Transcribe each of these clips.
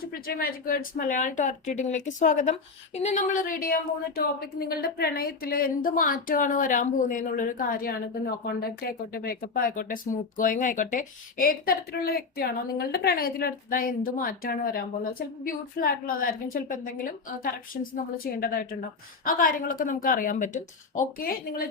Triple magic words Malayalam target റീഡിംഗിലേക്ക് സ്വാഗതം. ഇന്ന് നമ്മൾ റീഡ് ചെയ്യാൻ പോകുന്ന ടോപ്പിക് നിങ്ങളുടെ പ്രണയത്തിൽ എന്ത് മാറ്റമാണ് വരാൻ പോകുന്നത് എന്നുള്ളൊരു കാര്യമാണ്. ഇപ്പൊ നോ കോണ്ടാക്ട് ആയിക്കോട്ടെ, ബ്രേക്കപ്പ് ആയിക്കോട്ടെ, സ്മൂത്ത് ഗോയിങ് ആയിക്കോട്ടെ, ഏത് തരത്തിലുള്ള വ്യക്തിയാണോ നിങ്ങളുടെ പ്രണയത്തിൽ അടുത്തതായി എന്ത് മാറ്റമാണ് വരാൻ പോകുന്നത്. ചിലപ്പോൾ ബ്യൂട്ടിഫുൾ ആയിട്ടുള്ളതായിരിക്കും, ചിലപ്പോൾ എന്തെങ്കിലും കറക്ഷൻസ് നമ്മൾ ചെയ്യേണ്ടതായിട്ടുണ്ടാവും. ആ കാര്യങ്ങളൊക്കെ നമുക്ക് അറിയാൻ പറ്റും. ഓക്കെ, നിങ്ങൾ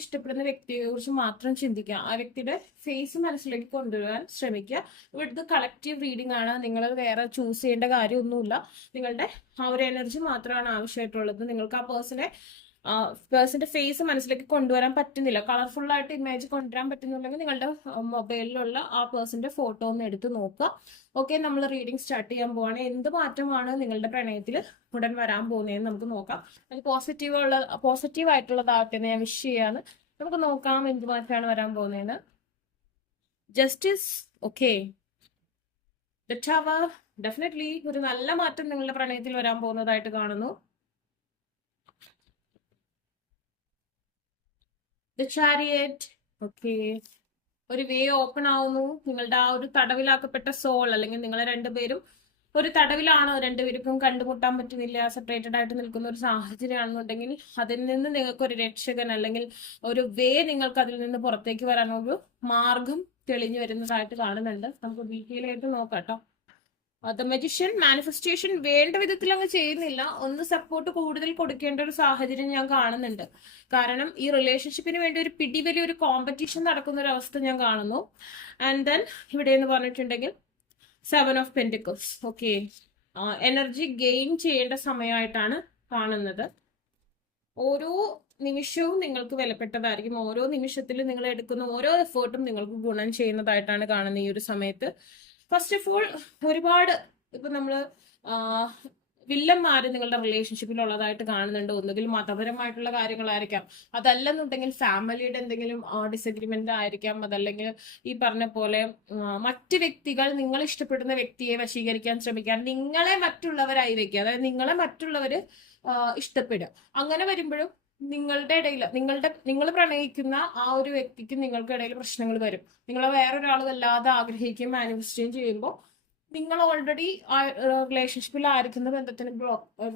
ഇഷ്ടപ്പെടുന്ന വ്യക്തിയെ കുറിച്ച് മാത്രം ചിന്തിക്കുക, ആ വ്യക്തിയുടെ ഫേസ് മനസ്സിലേക്ക് കൊണ്ടുവരാൻ ശ്രമിക്കുക. ഇവിടുത്തെ കളക്റ്റീവ് റീഡിംഗ് ആണ്, നിങ്ങൾ വേറെ ചൂസ് ചെയ്യേണ്ട കാര്യമൊന്നുമില്ല. നിങ്ങളുടെ ആ ഒരു എനർജി മാത്രമാണ് ആവശ്യമായിട്ടുള്ളത്. നിങ്ങൾക്ക് ആ പേഴ്സന്റെ ഫേസ് മനസ്സിലേക്ക് കൊണ്ടുവരാൻ പറ്റുന്നില്ല, കളർഫുൾ ആയിട്ട് ഇമേജ് കൊണ്ടുവരാൻ പറ്റുന്നില്ലെങ്കിൽ നിങ്ങളുടെ മൊബൈലിലുള്ള ആ പേഴ്സന്റെ ഫോട്ടോ ഒന്ന് എടുത്ത് നോക്കുക. ഓക്കെ, നമ്മൾ റീഡിംഗ് സ്റ്റാർട്ട് ചെയ്യാൻ പോവാണ്. എന്ത് മാറ്റമാണ് നിങ്ങളുടെ പ്രണയത്തിൽ ഉടൻ വരാൻ പോകുന്നതെന്ന് നമുക്ക് നോക്കാം. അത് പോസിറ്റീവ് ആയിട്ടുള്ളതാവട്ടെ എന്ന് ഞാൻ വിഷ് ചെയ്യാണ്. നമുക്ക് നോക്കാം എന്ത് മാറ്റമാണ് വരാൻ പോകുന്നതെന്ന്. Justice, okay, the tower, definitely ഒരു നല്ല മാറ്റം നിങ്ങളുടെ പ്രണയത്തിൽ വരാൻ പോകുന്നതായിട്ട് കാണുന്നു. ദ ചാരിയറ്റ്, ഓക്കെ, ഒരു വേ ഓപ്പൺ ആവുന്നു. നിങ്ങളുടെ ആ ഒരു തടവിലാക്കപ്പെട്ട സോൾ, അല്ലെങ്കിൽ നിങ്ങൾ രണ്ടുപേരും ഒരു തടവിലാണ്, രണ്ടുപേർക്കും കണ്ടുമുട്ടാൻ പറ്റുന്നില്ല, സെപ്പറേറ്റഡ് ആയിട്ട് നിൽക്കുന്ന ഒരു സാഹചര്യമാണെന്നുണ്ടെങ്കിൽ അതിൽ നിന്ന് നിങ്ങൾക്ക് ഒരു രക്ഷകൻ അല്ലെങ്കിൽ ഒരു വേ, നിങ്ങൾക്ക് അതിൽ നിന്ന് പുറത്തേക്ക് വരാനൊരു മാർഗം തെളിഞ്ഞു വരുന്നതായിട്ട് കാണുന്നുണ്ട്. നമുക്ക് ഡീറ്റെയിൽ ആയിട്ട് നോക്കാം കേട്ടോ. ദ മജിഷ്യൻ, മാനിഫെസ്റ്റേഷൻ വേണ്ട വിധത്തിൽ അങ്ങ് ചെയ്യുന്നില്ല, ഒന്ന് സപ്പോർട്ട് കൂടുതൽ കൊടുക്കേണ്ട ഒരു സാഹചര്യം ഞാൻ കാണുന്നുണ്ട്. കാരണം ഈ റിലേഷൻഷിപ്പിന് വേണ്ടി ഒരു പിടിവലി, ഒരു കോമ്പറ്റീഷൻ നടക്കുന്ന ഒരു അവസ്ഥ ഞാൻ കാണുന്നു. ആൻഡ് ദെൻ ഇവിടെ എന്ന് പറഞ്ഞിട്ടുണ്ടെങ്കിൽ 7 of pentacles, okay, energy gain ചെയ്യേണ്ട സമയമായിട്ടാണ് കാണുന്നത്. ഓരോ നിമിഷവും നിങ്ങൾക്ക് വിലപ്പെട്ടതായിരിക്കും. ഓരോ നിമിഷത്തിലും നിങ്ങൾ എടുക്കുന്ന ഓരോ എഫേർട്ടും നിങ്ങൾക്ക് ഗുണം ചെയ്യുന്നതായിട്ടാണ് കാണുന്നത് ഈ ഒരു സമയത്ത്. ഫസ്റ്റ് ഓഫ് ഓൾ, ഒരുപാട് ഇപ്പൊ നമ്മള് വില്ലന്മാര് നിങ്ങളുടെ റിലേഷൻഷിപ്പിൽ ഉള്ളതായിട്ട് കാണുന്നുണ്ട്. ഒന്നുകിൽ മതപരമായിട്ടുള്ള കാര്യങ്ങളായിരിക്കാം, അതല്ലെന്നുണ്ടെങ്കിൽ ഫാമിലിയുടെ എന്തെങ്കിലും ഡിസഗ്രിമെന്റ് ആയിരിക്കാം, അതല്ലെങ്കിൽ ഈ പറഞ്ഞ പോലെ മറ്റ് വ്യക്തികൾ നിങ്ങൾ ഇഷ്ടപ്പെടുന്ന വ്യക്തിയെ വശീകരിക്കാൻ ശ്രമിക്കാൻ നിങ്ങളെ മറ്റുള്ളവരായി വെക്കുക, അതായത് നിങ്ങളെ മറ്റുള്ളവര് ഇഷ്ടപ്പെടുക. അങ്ങനെ വരുമ്പോഴും നിങ്ങളുടെ ഇടയിൽ നിങ്ങൾ പ്രണയിക്കുന്ന ആ ഒരു വ്യക്തിക്ക് നിങ്ങൾക്ക് ഇടയിൽ പ്രശ്നങ്ങൾ വരും. നിങ്ങളെ വേറൊരാൾ വല്ലാതെ ആഗ്രഹിക്കുകയും മാനിഫെസ്റ്റ് ചെയ്യുമ്പോൾ നിങ്ങൾ ഓൾറെഡി ആ റിലേഷൻഷിപ്പിൽ ആയിരിക്കുന്ന ബന്ധത്തിന്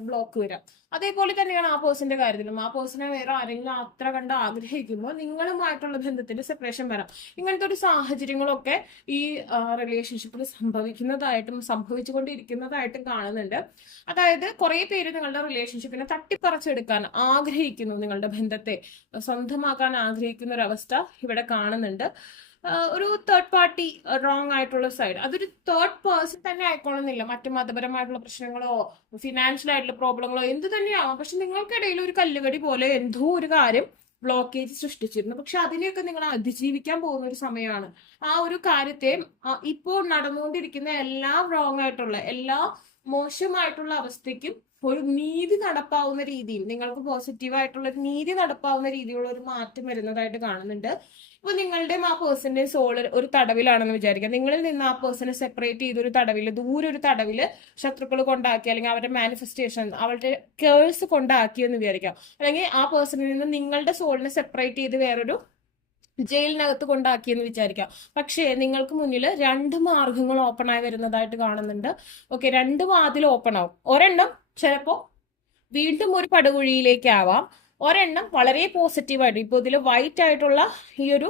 ബ്ലോക്ക് വരാം. അതേപോലെ തന്നെയാണ് ആ പേഴ്സന്റെ കാര്യത്തിലും. ആ പേഴ്സണെ വേറെ ആരെങ്കിലും അത്ര കണ്ട് ആഗ്രഹിക്കുമ്പോൾ നിങ്ങളുമായിട്ടുള്ള ബന്ധത്തിൽ സെപ്പറേഷൻ വരാം. ഇങ്ങനത്തെ ഒരു സാഹചര്യങ്ങളൊക്കെ ഈ റിലേഷൻഷിപ്പിൽ സംഭവിച്ചുകൊണ്ടിരിക്കുന്നതായിട്ടും കാണുന്നുണ്ട്. അതായത് കുറെ പേര് നിങ്ങളുടെ റിലേഷൻഷിപ്പിനെ തട്ടിപ്പറിച്ചെടുക്കാൻ ആഗ്രഹിക്കുന്നു, നിങ്ങളുടെ ബന്ധത്തെ സ്വന്തമാക്കാൻ ആഗ്രഹിക്കുന്ന ഒരു അവസ്ഥ ഇവിടെ കാണുന്നുണ്ട്. ഒരു തേർഡ് പാർട്ടി റോങ് ആയിട്ടുള്ള സൈഡ്, അതൊരു തേർഡ് പേഴ്സൺ തന്നെ ആയിക്കോളുന്നില്ല. മറ്റു മതപരമായിട്ടുള്ള പ്രശ്നങ്ങളോ ഫിനാൻഷ്യൽ ആയിട്ടുള്ള പ്രോബ്ലങ്ങളോ എന്ത് തന്നെയാവാം. പക്ഷെ നിങ്ങൾക്കിടയിൽ ഒരു കല്ലുകടി പോലെ എന്തോ ഒരു കാര്യം ബ്ലോക്കേജ് സൃഷ്ടിച്ചിരുന്നു. പക്ഷെ അതിനെയൊക്കെ നിങ്ങൾ അതിജീവിക്കാൻ പോകുന്ന ഒരു സമയമാണ്. ആ ഒരു കാര്യത്തെ ഇപ്പോൾ നടന്നുകൊണ്ടിരിക്കുന്ന എല്ലാ റോങ് ആയിട്ടുള്ള, എല്ലാ മോശമായിട്ടുള്ള അവസ്ഥയ്ക്കും ഒരു നീതി നടപ്പാവുന്ന രീതിയിൽ, നിങ്ങൾക്ക് പോസിറ്റീവായിട്ടുള്ള ഒരു നീതി നടപ്പാവുന്ന രീതിയിലുള്ള ഒരു മാറ്റം വരുന്നതായിട്ട് കാണുന്നുണ്ട്. ഇപ്പൊ നിങ്ങളുടെയും ആ പേഴ്സന്റെയും സോൾ ഒരു തടവിലാണെന്ന് വിചാരിക്കുക. നിങ്ങളിൽ നിന്ന് ആ പേഴ്സണെ സെപ്പറേറ്റ് ചെയ്തൊരു തടവില്, ദൂരെ ഒരു തടവില് ശത്രുക്കൾ കൊണ്ടാക്കി, അല്ലെങ്കിൽ അവരുടെ മാനിഫെസ്റ്റേഷൻ, അവരുടെ കേഴ്സ് കൊണ്ടാക്കിയെന്ന് വിചാരിക്കാം. അല്ലെങ്കിൽ ആ പേഴ്സണിൽ നിന്ന് നിങ്ങളുടെ സോളിനെ സെപ്പറേറ്റ് ചെയ്ത് വേറൊരു ജയിലിനകത്ത് കൊണ്ടാക്കിയെന്ന് വിചാരിക്കാം. പക്ഷേ നിങ്ങൾക്ക് മുന്നിൽ 2 മാർഗങ്ങൾ ഓപ്പൺ ആയി വരുന്നതായിട്ട് കാണുന്നുണ്ട്. ഓക്കെ, 2 വാതിൽ ഓപ്പൺ ആവും. ഒരെണ്ണം ചിലപ്പോ വീണ്ടും ഒരു പടുകുഴിയിലേക്കാവാം, ഒരെണ്ണം വളരെ പോസിറ്റീവായിട്ട്. ഇപ്പൊ ഇതിൽ വൈറ്റ് ആയിട്ടുള്ള ഈ ഒരു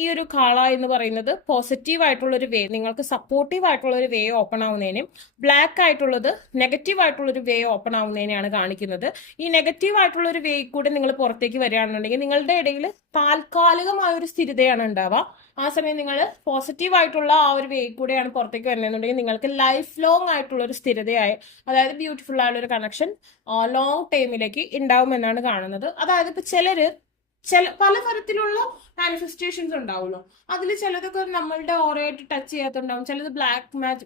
ഈ ഒരു കാള എന്ന് പറയുന്നത് പോസിറ്റീവ് ആയിട്ടുള്ള ഒരു വേ, നിങ്ങൾക്ക് സപ്പോർട്ടീവ് ആയിട്ടുള്ള ഒരു വേ ഓപ്പൺ ആവുന്നതിനും, ബ്ലാക്ക് ആയിട്ടുള്ളത് നെഗറ്റീവ് ആയിട്ടുള്ള ഒരു വേ ഓപ്പൺ ആവുന്നതിനെയാണ് കാണിക്കുന്നത്. ഈ നെഗറ്റീവ് ആയിട്ടുള്ള ഒരു വേ കൂടെ നിങ്ങൾ പുറത്തേക്ക് വരികയാണെന്നുണ്ടെങ്കിൽ നിങ്ങളുടെ ഇടയിൽ താൽക്കാലികമായ ഒരു സ്ഥിരതയാണ് ഉണ്ടാവുക. ആ സമയം നിങ്ങൾ പോസിറ്റീവ് ആയിട്ടുള്ള ആ ഒരു വേ കൂടെയാണ് പുറത്തേക്ക് വരുന്നതെന്നുണ്ടെങ്കിൽ നിങ്ങൾക്ക് ലൈഫ് ലോങ് ആയിട്ടുള്ള ഒരു സ്ഥിരതയായി, അതായത് ബ്യൂട്ടിഫുൾ ആയിട്ടുള്ള ഒരു കണക്ഷൻ ലോങ് ടൈമിലേക്ക് ഉണ്ടാവുമെന്നാണ് കാണുന്നത്. അതായത് ഇപ്പൊ പലതരത്തിലുള്ള മാനിഫെസ്റ്റേഷൻസ് ഉണ്ടാവുമല്ലോ, അതിൽ ചിലതൊക്കെ നമ്മളുടെ ഓറയായിട്ട് ടച്ച് ചെയ്യാത്തുണ്ടാവും, ചിലത്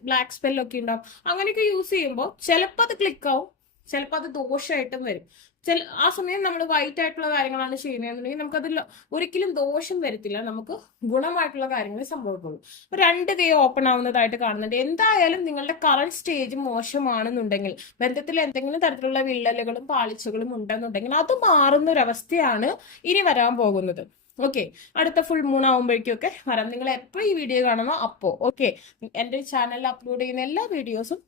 ബ്ലാക്ക് സ്പെല്ലൊക്കെ ഉണ്ടാവും. അങ്ങനെയൊക്കെ യൂസ് ചെയ്യുമ്പോൾ ചിലപ്പോൾ അത് ക്ലിക്ക് ആവും, ചിലപ്പോൾ അത് ദോഷമായിട്ടും വരും. ആ സമയം നമ്മൾ വൈറ്റ് ആയിട്ടുള്ള കാര്യങ്ങളാണ് ചെയ്യുന്നതെന്നുണ്ടെങ്കിൽ നമുക്കതിൽ ഒരിക്കലും ദോഷം വരത്തില്ല, നമുക്ക് ഗുണമായിട്ടുള്ള കാര്യങ്ങൾ സംഭവിക്കുള്ളൂ. അപ്പൊ 2 വേ ഓപ്പൺ ആവുന്നതായിട്ട് കാണുന്നുണ്ട്. എന്തായാലും നിങ്ങളുടെ കറന്റ് സ്റ്റേജ് മോശമാണെന്നുണ്ടെങ്കിൽ, ബന്ധത്തിൽ എന്തെങ്കിലും തരത്തിലുള്ള വിള്ളലുകളും പാളിച്ചകളും ഉണ്ടെന്നുണ്ടെങ്കിൽ അത് മാറുന്ന ഒരവസ്ഥയാണ് ഇനി വരാൻ പോകുന്നത്. ഓക്കെ, അടുത്ത ഫുൾ മൂൺ ആവുമ്പോഴേക്കും ഒക്കെ വരാം. നിങ്ങൾ എപ്പോൾ ഈ വീഡിയോ കാണുന്നോ അപ്പോൾ ഓക്കെ. എൻ്റെ ചാനലിൽ അപ്ലോഡ് ചെയ്യുന്ന എല്ലാ വീഡിയോസും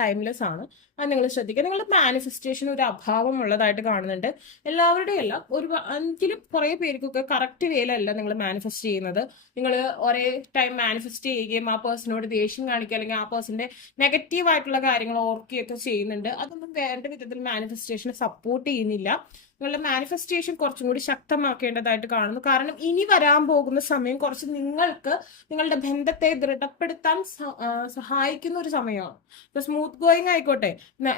ടൈംലെസ് ആണ്. അത് നിങ്ങൾ ശ്രദ്ധിക്കുക. നിങ്ങളുടെ മാനിഫെസ്റ്റേഷൻ ഒരു അഭാവം ഉള്ളതായിട്ട് കാണുന്നുണ്ട്. എല്ലാവരുടെയും അല്ല, എങ്കിലും കുറേ പേർക്കൊക്കെ കറക്റ്റ് വേലല്ല നിങ്ങൾ മാനിഫെസ്റ്റ് ചെയ്യുന്നത്. നിങ്ങൾ ഒരേ ടൈം മാനിഫെസ്റ്റ് ചെയ്യുകയും ആ പേഴ്സണോട് ദേഷ്യം കാണിക്കുക, അല്ലെങ്കിൽ ആ പേഴ്സന്റെ നെഗറ്റീവ് ആയിട്ടുള്ള കാര്യങ്ങൾ ഓർക്കുകയൊക്കെ ചെയ്യുന്നുണ്ട്. അതൊന്നും വേണ്ട വിധത്തിൽ മാനിഫെസ്റ്റേഷനെ സപ്പോർട്ട് ചെയ്യുന്നില്ല. നിങ്ങളുടെ മാനിഫെസ്റ്റേഷൻ കുറച്ചും കൂടി ശക്തമാക്കേണ്ടതായിട്ട് കാണുന്നു. കാരണം ഇനി വരാൻ പോകുന്ന സമയം കുറച്ച് നിങ്ങൾക്ക് നിങ്ങളുടെ ബന്ധത്തെ ദൃഢപ്പെടുത്താൻ സഹായിക്കുന്ന ഒരു സമയമാണ്. ഇപ്പൊ സ്മൂത്ത് ഗോയിങ് ആയിക്കോട്ടെ,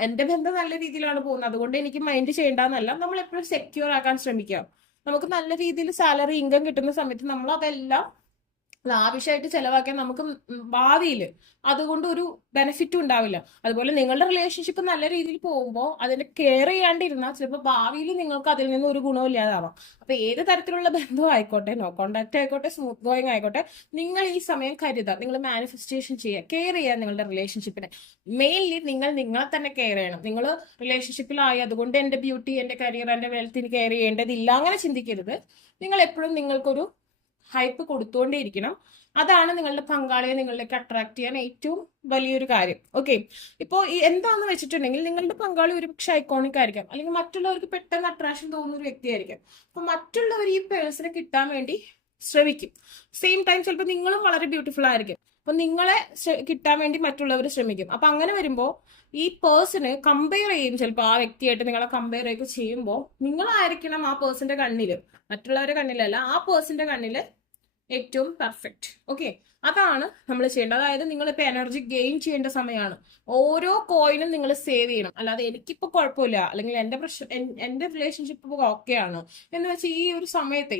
എന്റെ ബന്ധം നല്ല രീതിയിലാണ് പോകുന്നത്, അതുകൊണ്ട് എനിക്ക് മൈൻഡ് ചെയ്യേണ്ടെന്നല്ല. നമ്മൾ എപ്പോഴും സെക്യൂർ ആക്കാൻ ശ്രമിക്കുക. നമുക്ക് നല്ല രീതിയിൽ സാലറി ഇൻകം കിട്ടുന്ന സമയത്ത് നമ്മൾ അതെല്ലാം ലാവിഷായിട്ട് ചെലവാക്കാൻ നമുക്ക് ഭാവിയിൽ അതുകൊണ്ട് ഒരു ബെനിഫിറ്റും ഉണ്ടാവില്ല. അതുപോലെ നിങ്ങളുടെ റിലേഷൻഷിപ്പ് നല്ല രീതിയിൽ പോകുമ്പോൾ അതിനെ കെയർ ചെയ്യാണ്ടിരുന്നാൽ ചിലപ്പോൾ ഭാവിയിൽ നിങ്ങൾക്ക് അതിൽ നിന്ന് ഒരു ഗുണവും ഇല്ലാതാവാം. അപ്പൊ ഏത് തരത്തിലുള്ള ബന്ധം ആയിക്കോട്ടെ, നോ കോണ്ടാക്ട് ആയിക്കോട്ടെ, സ്മൂത്ത് ഗോയിങ് ആയിക്കോട്ടെ, നിങ്ങൾ ഈ സമയം കരുതുക. നിങ്ങൾ മാനിഫെസ്റ്റേഷൻ ചെയ്യുക, കെയർ ചെയ്യുക നിങ്ങളുടെ റിലേഷൻഷിപ്പിനെ. മെയിൻലി നിങ്ങൾ നിങ്ങളെ തന്നെ കെയർ ചെയ്യണം. നിങ്ങൾ റിലേഷൻഷിപ്പിലായി അതുകൊണ്ട് എന്റെ ബ്യൂട്ടി, എന്റെ കരിയർ, എന്റെ വെൽത്തിന് കെയർ ചെയ്യേണ്ടതില്ല, അങ്ങനെ ചിന്തിക്കരുത്. നിങ്ങൾ എപ്പോഴും നിങ്ങൾക്കൊരു ഹൈപ്പ് കൊടുത്തുകൊണ്ടേയിരിക്കണം. അതാണ് നിങ്ങളുടെ പങ്കാളിയെ നിങ്ങളിലേക്ക് അട്രാക്ട് ചെയ്യാൻ ഏറ്റവും വലിയൊരു കാര്യം. ഓക്കെ, ഇപ്പോൾ എന്താന്ന് വെച്ചിട്ടുണ്ടെങ്കിൽ നിങ്ങളുടെ പങ്കാളി ഒരുപക്ഷെ ഐക്കോണിക് ആയിരിക്കാം, അല്ലെങ്കിൽ മറ്റുള്ളവർക്ക് പെട്ടെന്ന് അട്രാക്ഷൻ തോന്നുന്ന ഒരു വ്യക്തിയായിരിക്കാം. അപ്പൊ മറ്റുള്ളവർ ഈ പേഴ്സണെ കിട്ടാൻ വേണ്ടി ശ്രമിക്കും. സെയിം ടൈം ചിലപ്പോൾ നിങ്ങളും വളരെ ബ്യൂട്ടിഫുൾ ആയിരിക്കും. അപ്പൊ നിങ്ങളെ കിട്ടാൻ വേണ്ടി മറ്റുള്ളവർ ശ്രമിക്കും. അപ്പൊ അങ്ങനെ വരുമ്പോൾ ഈ പേഴ്സണ് കമ്പയർ ചെയ്യും. ചിലപ്പോൾ ആ വ്യക്തിയായിട്ട് നിങ്ങളെ കമ്പയർ ഒക്കെ ചെയ്യുമ്പോൾ നിങ്ങളായിരിക്കണം ആ പേഴ്സന്റെ കണ്ണില്, മറ്റുള്ളവരുടെ കണ്ണിലല്ല, ആ പേഴ്സന്റെ കണ്ണില് ഏറ്റവും പെർഫെക്റ്റ്. ഓക്കെ, അതാണ് നമ്മൾ ചെയ്യേണ്ടത്. അതായത് നിങ്ങളിപ്പോൾ എനർജി ഗെയിൻ ചെയ്യേണ്ട സമയമാണ്. ഓരോ കോയിനും നിങ്ങൾ സേവ് ചെയ്യണം. അല്ലാതെ എനിക്കിപ്പോൾ കുഴപ്പമില്ല, അല്ലെങ്കിൽ എന്റെ റിലേഷൻഷിപ്പ് ഇപ്പോൾ ഓക്കെയാണ് എന്ന് വെച്ചാൽ ഈ ഒരു സമയത്ത്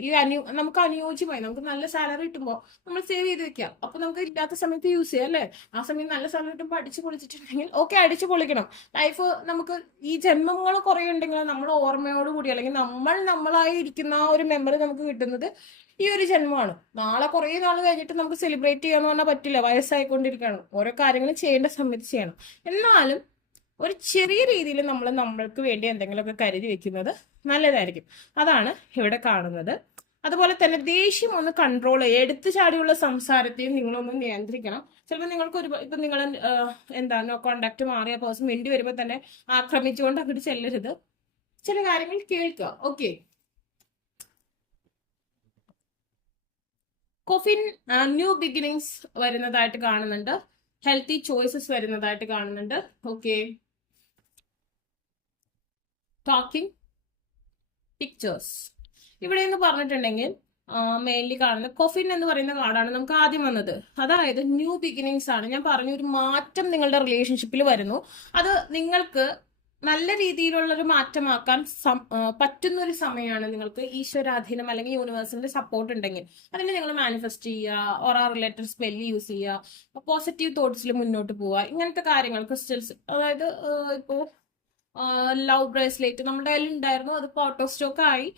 നമുക്ക് അനുയോജ്യമായി നമുക്ക് നല്ല സാലറി കിട്ടുമ്പോൾ നമ്മൾ സേവ് ചെയ്ത് വെക്കാം. അപ്പൊ നമുക്ക് ഇല്ലാത്ത സമയത്ത് യൂസ് ചെയ്യാം അല്ലേ? ആ സമയത്ത് നല്ല സാലറി കിട്ടുമ്പോൾ അടിച്ചു പൊളിച്ചിട്ടുണ്ടെങ്കിൽ ഓക്കെ, അടിച്ചു പൊളിക്കണം. ലൈഫ് നമുക്ക് ഈ ജന്മങ്ങൾ കുറെ ഉണ്ടെങ്കിൽ നമ്മൾ ഓർമ്മയോടുകൂടി, അല്ലെങ്കിൽ നമ്മളായി ഇരിക്കുന്ന ആ ഒരു മെമ്മറി നമുക്ക് കിട്ടുന്നത് ഈ ഒരു ജന്മമാണ്. നാളെ കുറെ നാൾ കഴിഞ്ഞിട്ട് നമുക്ക് സെലിബ്രേറ്റ് ചെയ്യാന്ന് പറഞ്ഞാൽ പറ്റില്ല, വയസ്സായിക്കൊണ്ടിരിക്കണം. ഓരോ കാര്യങ്ങൾ ചെയ്യേണ്ട സമയത്ത് ചെയ്യണം. എന്നാലും ഒരു ചെറിയ രീതിയിൽ നമ്മൾക്ക് വേണ്ടി എന്തെങ്കിലുമൊക്കെ കരുതി വെക്കുന്നത് നല്ലതായിരിക്കും. അതാണ് ഇവിടെ കാണുന്നത്. അതുപോലെ തന്നെ ദേഷ്യം ഒന്ന് കൺട്രോൾ ചെയ്യുക. എടുത്തു ചാടിയുള്ള സംസാരത്തെയും നിങ്ങളൊന്ന് നിയന്ത്രിക്കണം. ചിലപ്പോൾ നിങ്ങൾക്ക് ഇപ്പൊ നിങ്ങൾ നോ കോണ്ടാക്ട് മാറിയ പേഴ്സൺ വേണ്ടി വരുമ്പോൾ തന്നെ ആക്രമിച്ചുകൊണ്ട് അങ്ങോട്ട് ചെല്ലരുത്. ചില കാര്യങ്ങൾ കേൾക്കുക. ഓക്കെ, കോഫിൻ ന്യൂ ബിഗിനിങ്സ് വരുന്നതായിട്ട് കാണുന്നുണ്ട്. ഹെൽത്തി ചോയ്സസ് വരുന്നതായിട്ട് കാണുന്നുണ്ട്. ഓക്കെ, ടോക്കിംഗ് പിക്ചേഴ്സ് ഇവിടെ എന്ന് പറഞ്ഞിട്ടുണ്ടെങ്കിൽ മെയിൻലി കാണുന്നത് കോഫിൻ എന്ന് പറയുന്ന കാർഡാണ് നമുക്ക് ആദ്യം വന്നത്. അതായത് ന്യൂ ബിഗിനിങ്സ് ആണ്. ഞാൻ പറഞ്ഞു, ഒരു മാറ്റം നിങ്ങളുടെ റിലേഷൻഷിപ്പിൽ വരുന്നു. അത് നിങ്ങൾക്ക് നല്ല രീതിയിലുള്ള ഒരു മാറ്റമാക്കാൻ പറ്റുന്ന ഒരു സമയമാണ്. നിങ്ങൾക്ക് ഈശ്വരാധീനം അല്ലെങ്കിൽ യൂണിവേഴ്സിന്റെ സപ്പോർട്ട് ഉണ്ടെങ്കിൽ അതിനെ നിങ്ങൾ മാനിഫെസ്റ്റ് ചെയ്യുക, ഓറാ റിലേറ്റഡ് സ്പെല്ല് യൂസ് ചെയ്യുക, പോസിറ്റീവ് തോട്ട്സിൽ മുന്നോട്ട് പോവുക. ഇങ്ങനത്തെ കാര്യങ്ങൾ ക്രിസ്റ്റൽസ്, അതായത് ഇപ്പോ ലവ് ബ്രേസ്ലെറ്റ് നമ്മുടെ കയ്യിൽ ഉണ്ടായിരുന്നു, അതിപ്പോ ഔട്ട് ഓഫ് സ്റ്റോക്ക് ആയി,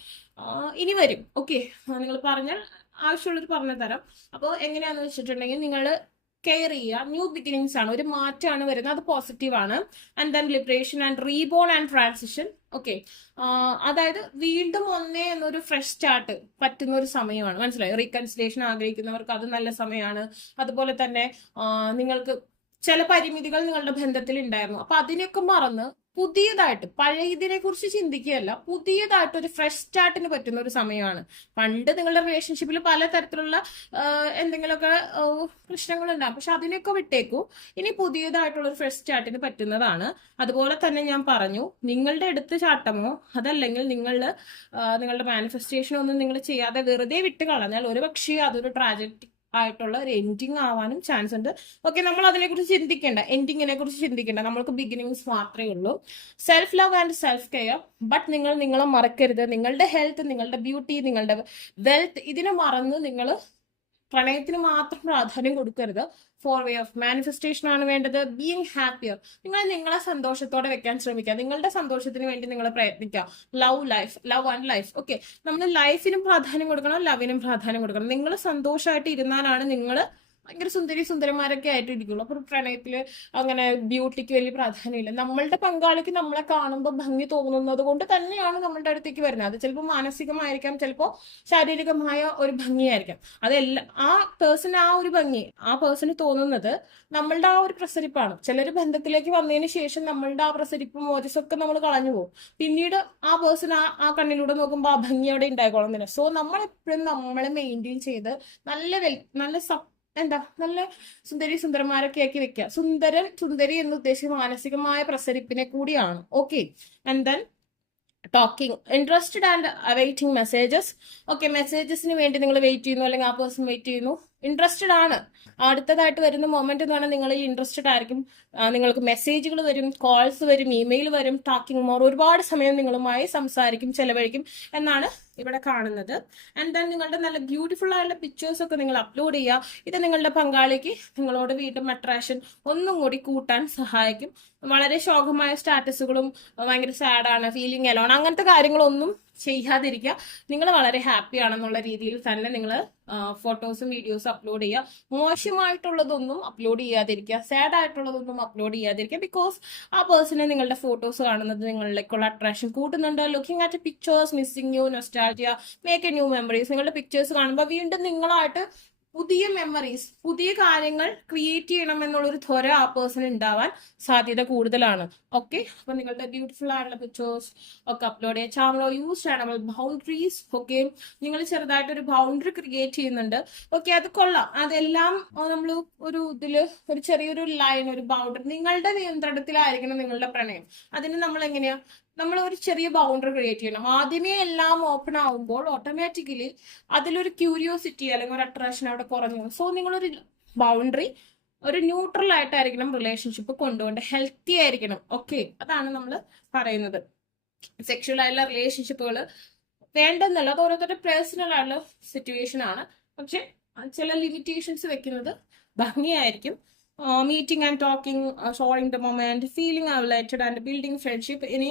ഇനി വരും. ഓക്കെ, നിങ്ങൾ പറഞ്ഞാൽ ആവശ്യമുള്ളവർ പറഞ്ഞു തരാം. അപ്പോൾ എങ്ങനെയാന്ന് വെച്ചിട്ടുണ്ടെങ്കിൽ നിങ്ങൾ കെയർ ചെയ്യുക. ന്യൂ ബിഗിനിങ്സ് ആണ്, ഒരു മാറ്റമാണ് വരുന്നത്, അത് പോസിറ്റീവ് ആണ്. And then liberation and reborn and transition. Okay, അതായത് വീണ്ടും ഒന്നേ എന്നൊരു ഫ്രഷ് സ്റ്റാർട്ട് പറ്റുന്ന ഒരു സമയമാണ്. മനസ്സിലായി? റീകൺസിലേഷൻ ആഗ്രഹിക്കുന്നവർക്ക് അത് നല്ല സമയമാണ്. അതുപോലെ തന്നെ നിങ്ങൾക്ക് ചില പരിമിതികൾ നിങ്ങളുടെ ബന്ധത്തിൽ ഉണ്ടായിരുന്നു, അപ്പൊ അതിനൊക്കെ മറന്ന് പുതിയതായിട്ട്, പഴയ ഇതിനെ കുറിച്ച് ചിന്തിക്കുകയല്ല, പുതിയതായിട്ട് ഒരു ഫ്രഷ് സ്റ്റാർട്ടിന് പറ്റുന്ന ഒരു സമയമാണ്. പണ്ട് നിങ്ങളുടെ റിലേഷൻഷിപ്പിൽ പലതരത്തിലുള്ള എന്തെങ്കിലുമൊക്കെ പ്രശ്നങ്ങളുണ്ടാകും, പക്ഷെ അതിനൊക്കെ വിട്ടേക്കൂ. ഇനി പുതിയതായിട്ടുള്ള ഒരു ഫ്രഷ് സ്റ്റാർട്ടിന് പറ്റുന്നതാണ്. അതുപോലെ തന്നെ ഞാൻ പറഞ്ഞു, നിങ്ങളുടെ എടുത്ത് ചാട്ടമോ അതല്ലെങ്കിൽ നിങ്ങളുടെ മാനിഫെസ്റ്റേഷൻ ഒന്നും നിങ്ങൾ ചെയ്യാതെ വെറുതെ വിട്ട് കളഞ്ഞാൽ ഒരുപക്ഷെ അതൊരു ട്രാജഡി ആയിട്ടുള്ള ഒരു എൻഡിങ് ആവാനും ചാൻസ് ഉണ്ട്. ഓക്കെ, നമ്മൾ അതിനെക്കുറിച്ച് ചിന്തിക്കേണ്ട, എൻഡിങ്ങിനെ കുറിച്ച് ചിന്തിക്കേണ്ട, നമ്മൾക്ക് ബിഗിനിങ്സ് മാത്രമേ ഉള്ളൂ. Self love and self care. But നിങ്ങളെ മറക്കരുത്. നിങ്ങളുടെ ഹെൽത്ത്, നിങ്ങളുടെ ബ്യൂട്ടി, നിങ്ങളുടെ വെൽത്ത്, ഇതിനെ മറന്ന് നിങ്ങൾ പ്രണയത്തിന് മാത്രം പ്രാധാന്യം കൊടുക്കരുത്. ഫോർ വേ ഓഫ് മാനിഫെസ്റ്റേഷൻ ആണ് വേണ്ടത്. Being happier. നിങ്ങളെ സന്തോഷത്തോടെ വെക്കാൻ ശ്രമിക്കുക. നിങ്ങളുടെ സന്തോഷത്തിന് വേണ്ടി നിങ്ങൾ പ്രയത്നിക്കുക. Love and life. ഓക്കെ, നമ്മൾ ലൈഫിനും പ്രാധാന്യം കൊടുക്കണം, ലവിനും പ്രാധാന്യം കൊടുക്കണം. നിങ്ങൾ സന്തോഷമായിട്ട് ഇരുന്നാലാണ് നിങ്ങൾ ഭയങ്കര സുന്ദരന്മാരൊക്കെ ആയിട്ട് ഇരിക്കുള്ളൂ. അപ്പൊ പ്രണയത്തില് അങ്ങനെ ബ്യൂട്ടിക്ക് വലിയ പ്രാധാന്യമില്ല. നമ്മളുടെ പങ്കാളിക്ക് നമ്മളെ കാണുമ്പോൾ ഭംഗി തോന്നുന്നത് കൊണ്ട് തന്നെയാണ് നമ്മളുടെ അടുത്തേക്ക് വരുന്നത്. അത് ചിലപ്പോൾ മാനസികമായിരിക്കാം, ചിലപ്പോൾ ശാരീരികമായ ഒരു ഭംഗിയായിരിക്കാം. അതെല്ലാം ആ പേഴ്സൺ, ആ ഒരു ഭംഗി ആ പേഴ്സണ് തോന്നുന്നത് നമ്മളുടെ ആ ഒരു പ്രസരിപ്പാണ്. ചിലർ ബന്ധത്തിലേക്ക് വന്നതിന് ശേഷം നമ്മളുടെ ആ പ്രസരിപ്പും മോജസൊക്കെ നമ്മൾ കളഞ്ഞു പോകും. പിന്നീട് ആ പേഴ്സൺ ആ കണ്ണിലൂടെ നോക്കുമ്പോൾ ആ ഭംഗി അവിടെ ഉണ്ടായിക്കോളുന്നില്ല. സോ നമ്മൾ എപ്പോഴും നമ്മളെ മെയിൻറ്റെയിൻ ചെയ്ത് നല്ല നല്ല സുന്ദരന്മാരൊക്കെ ആക്കി വെക്കുക. സുന്ദരി എന്ന് ഉദ്ദേശിച്ച മാനസികമായ പ്രസരിപ്പിനെ കൂടിയാണ്. Okay, and then talking, interested and awaiting messages. Okay, മെസ്സേജസിന് വേണ്ടി നിങ്ങൾ വെയിറ്റ് ചെയ്യുന്നു, അല്ലെങ്കിൽ ആ പേഴ്സൺ വെയിറ്റ് ചെയ്യുന്നു, ഇൻട്രസ്റ്റഡ് ആണ്. അടുത്തതായിട്ട് വരുന്ന മൊമെന്റ് എന്ന് പറഞ്ഞാൽ നിങ്ങൾ ഇൻട്രസ്റ്റഡ് ആയിരിക്കും. നിങ്ങൾക്ക് മെസ്സേജുകൾ വരും, കോൾസ് വരും, ഇമെയിൽ വരും, ടോക്കിംഗ് മോർ, ഒരുപാട് സമയം നിങ്ങളുമായി സംസാരിക്കും, ചെലവഴിക്കും എന്നാണ് ഇവിടെ കാണുന്നത്. ആൻഡ് ദെൻ നിങ്ങളുടെ നല്ല ബ്യൂട്ടിഫുൾ ആയിട്ടുള്ള പിക്ചേഴ്സ് ഒക്കെ നിങ്ങൾ അപ്ലോഡ് ചെയ്യുക. ഇത് നിങ്ങളുടെ പങ്കാളിക്ക് നിങ്ങളോട് വീണ്ടും അട്രാക്ഷൻ ഒന്നും കൂടി കൂട്ടാൻ സഹായിക്കും. വളരെ ശോകമായ സ്റ്റാറ്റസുകളും ഭയങ്കര സാഡാണ്, ഫീലിംഗ് അലോൺ, അങ്ങനത്തെ കാര്യങ്ങളൊന്നും ചെയ്യാതിരിക്കുക. നിങ്ങൾ വളരെ ഹാപ്പി ആണെന്നുള്ള രീതിയിൽ തന്നെ നിങ്ങൾ ഫോട്ടോസും വീഡിയോസും അപ്ലോഡ് ചെയ്യുക. മോശമായിട്ടുള്ളതൊന്നും അപ്ലോഡ് ചെയ്യാതിരിക്കുക, സാഡ് ആയിട്ടുള്ളതൊന്നും അപ്ലോഡ് ചെയ്യാതിരിക്കുക. ബിക്കോസ് ആ പേഴ്സണെ നിങ്ങളുടെ ഫോട്ടോസ് കാണുന്നത് നിങ്ങളിലേക്കുള്ള അട്രാക്ഷൻ കൂട്ടുന്നുണ്ട്. Looking at pictures missing new nostalgia make a new memories. നിങ്ങളുടെ പിക്ചേഴ്സ് കാണുമ്പോൾ വീണ്ടും നിങ്ങളായിട്ട് പുതിയ മെമ്മറീസ്, പുതിയ കാര്യങ്ങൾ ക്രിയേറ്റ് ചെയ്യണം എന്നുള്ളൊരു ത്വര ആ പേഴ്സൺ ഉണ്ടാവാൻ സാധ്യത കൂടുതലാണ്. ഓക്കെ, അപ്പൊ നിങ്ങളുടെ ബ്യൂട്ടിഫുൾ ആയിട്ടുള്ള പിക്ചേഴ്സ് ഒക്കെ അപ്ലോഡ് ചെയ്യുക. ചാനൽ യൂസ് ചെയ്യണം ബൗണ്ടറീസ്. ഓക്കെ, നിങ്ങൾ ചെറുതായിട്ടൊരു ബൗണ്ടറി ക്രിയേറ്റ് ചെയ്യുന്നുണ്ട്. ഓക്കെ, അത് കൊള്ളാം. അതെല്ലാം നമ്മൾ ഇതില് ഒരു ചെറിയൊരു ലൈൻ, ഒരു ബൗണ്ടറി, നിങ്ങളുടെ നിയന്ത്രണത്തിലായിരിക്കണം നിങ്ങളുടെ പ്രണയം. അതിന് നമ്മൾ ഒരു ചെറിയ ബൗണ്ടറി ക്രിയേറ്റ് ചെയ്യണം. ആദ്യമേ എല്ലാം ഓപ്പൺ ആവുമ്പോൾ ഓട്ടോമാറ്റിക്കലി അതിലൊരു ക്യൂരിയോസിറ്റി അല്ലെങ്കിൽ ഒരു അട്രാക്ഷൻ അവിടെ കുറഞ്ഞു. സോ നിങ്ങളൊരു ബൗണ്ടറി, ഒരു ന്യൂട്രൽ ആയിട്ടായിരിക്കണം റിലേഷൻഷിപ്പ് കൊണ്ടുപോകേണ്ടത്, ഹെൽത്തി ആയിരിക്കണം. ഓക്കെ, അതാണ് നമ്മൾ പറയുന്നത്. സെക്ഷുവൽ ആയിട്ടുള്ള റിലേഷൻഷിപ്പുകൾ വേണ്ടെന്നല്ല, അത് ഓരോരുത്തരുടെ പേഴ്സണൽ ആയിട്ടുള്ള സിറ്റുവേഷൻ ആണ്. പക്ഷെ ചില ലിമിറ്റേഷൻസ് വെക്കുന്നത് ഭംഗിയായിരിക്കും. Meeting and talking, showing the moment, feeling elevated and building friendship. ഇനി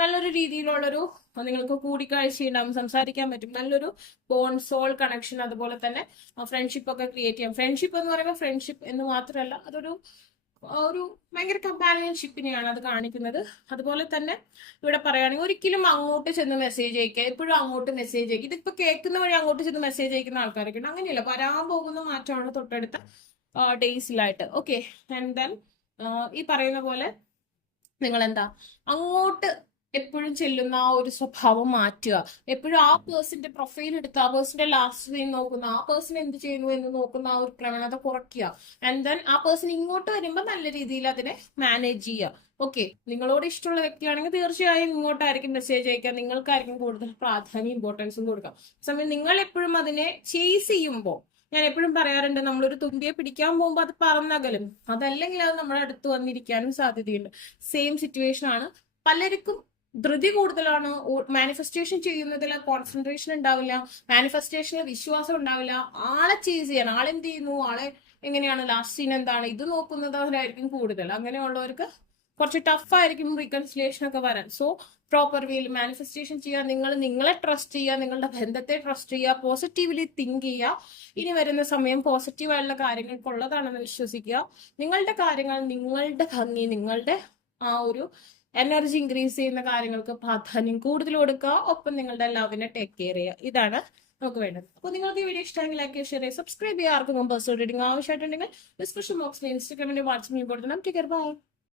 നല്ലൊരു രീതിയിലുള്ളൊരു നിങ്ങൾക്ക് കൂടിക്കാഴ്ച ഉണ്ടാവും, സംസാരിക്കാൻ പറ്റും, നല്ലൊരു ബോണ്ട്, സോൾ കണക്ഷൻ, അതുപോലെ തന്നെ ഫ്രണ്ട്ഷിപ്പ് ഒക്കെ ക്രിയേറ്റ് ചെയ്യാം. ഫ്രണ്ട്ഷിപ്പ് എന്ന് പറയുമ്പോൾ ഫ്രണ്ട്ഷിപ്പ് എന്ന് മാത്രമല്ല, അതൊരു ഭയങ്കര കമ്പാനിയൻഷിപ്പിനെയാണ് അത് കാണിക്കുന്നത്. അതുപോലെ തന്നെ ഇവിടെ പറയുകയാണെങ്കിൽ ഒരിക്കലും അങ്ങോട്ട് ചെന്ന് മെസ്സേജ് അയക്കുക, എപ്പോഴും അങ്ങോട്ട് മെസ്സേജ് അയക്കുക. ഇതിപ്പോ കേൾക്കുന്ന വഴി അങ്ങോട്ട് ചെന്ന് മെസ്സേജ് അയക്കുന്ന ആൾക്കാരൊക്കെ ഉണ്ട്. അങ്ങനെയല്ല, വരാൻ പോകുന്ന മാറ്റമാണ് തൊട്ടടുത്ത ഡേയ്സിലായിട്ട്. ഓക്കെ, ആൻഡ് ദെൻ ഈ പറയുന്ന പോലെ നിങ്ങൾ അങ്ങോട്ട് എപ്പോഴും ചെല്ലുന്ന ആ ഒരു സ്വഭാവം മാറ്റുക. എപ്പോഴും ആ പേഴ്സന്റെ പ്രൊഫൈൽ എടുത്ത് ആ പേഴ്സന്റെ ലാസ്റ്റ് സീൻ നോക്കുന്ന, ആ പേഴ്സൺ എന്ത് ചെയ്യുന്നു എന്ന് നോക്കുന്ന ആ ഒരു പ്രവണത കുറയ്ക്കുക. ആൻഡ് ദെൻ ആ പേഴ്സൺ ഇങ്ങോട്ട് വരുമ്പോൾ നല്ല രീതിയിൽ അതിനെ മാനേജ് ചെയ്യുക. ഓക്കെ, നിങ്ങളോട് ഇഷ്ടമുള്ള വ്യക്തിയാണെങ്കിൽ തീർച്ചയായും ഇങ്ങോട്ടായിരിക്കും മെസ്സേജ് അയക്കുക, നിങ്ങൾക്കായിരിക്കും കൂടുതൽ പ്രാധാന്യം, ഇമ്പോർട്ടൻസും കൊടുക്കാം. സമയം നിങ്ങൾ എപ്പോഴും അതിനെ ചേസ് ചെയ്യുമ്പോൾ, ഞാൻ എപ്പോഴും പറയാറുണ്ട്, നമ്മളൊരു തുമ്പിയെ പിടിക്കാൻ പോകുമ്പോൾ അത് പറന്നകലും, അതല്ലെങ്കിൽ അത് നമ്മുടെ അടുത്ത് വന്നിരിക്കാനും സാധ്യതയുണ്ട്. സെയിം സിറ്റുവേഷൻ ആണ്. പലർക്കും ധൃതി കൂടുതലാണ്, മാനിഫെസ്റ്റേഷൻ ചെയ്യുന്നതിൽ കോൺസെൻട്രേഷൻ ഉണ്ടാവില്ല, മാനിഫെസ്റ്റേഷനിൽ വിശ്വാസം ഉണ്ടാവില്ല. ആളെ ചേസ് ചെയ്യണം, ആളെന്ത് ചെയ്യുന്നു, ആളെ എങ്ങനെയാണ്, ലാസ്റ്റ് സീൻ എന്താണ്, ഇത് നോക്കുന്നവരായിരിക്കും കൂടുതൽ. അങ്ങനെയുള്ളവർക്ക് കുറച്ച് ടഫായിരിക്കും റീകൺസിലേഷൻ ഒക്കെ വരാൻ. സോ പ്രോപ്പർ വേയിൽ മാനിഫെസ്റ്റേഷൻ ചെയ്യുക, നിങ്ങളെ ട്രസ്റ്റ് ചെയ്യുക, നിങ്ങളുടെ ബന്ധത്തെ ട്രസ്റ്റ് ചെയ്യുക, പോസിറ്റീവ്ലി തിങ്ക് ചെയ്യുക. ഇനി വരുന്ന സമയം പോസിറ്റീവായിട്ടുള്ള കാര്യങ്ങൾക്കുള്ളതാണെന്ന് വിശ്വസിക്കുക. നിങ്ങളുടെ കാര്യങ്ങൾ, നിങ്ങളുടെ ഭംഗി, നിങ്ങളുടെ ആ ഒരു എനർജി ഇൻക്രീസ് ചെയ്യുന്ന കാര്യങ്ങൾക്ക് പ്രാധാന്യം കൂടുതൽ കൊടുക്കുക. ഒപ്പം നിങ്ങളുടെ ലവിനെ ടേക്ക് കെയർ ചെയ്യുക. ഇതാണ് നമുക്ക് വേണ്ടത്. അപ്പോൾ നിങ്ങൾക്ക് ഈ വീഡിയോ ഇഷ്ടമെങ്കിൽ ലൈക്ക്, ഷെയർ ചെയ്യുക, സബ്സ്ക്രൈബ് ചെയ്യുക. ആർക്കും പേഴ്സണൽ റീഡിംഗ് ആവശ്യമായിട്ടുണ്ടെങ്കിൽ ഡിസ്ക്രിപ്ഷൻ ബോക്സിൽ ഇൻസ്റ്റാഗ്രാമിന്റെ വാട്സ്ആപ്പിൽ കൊടുക്കണം. Take care, by.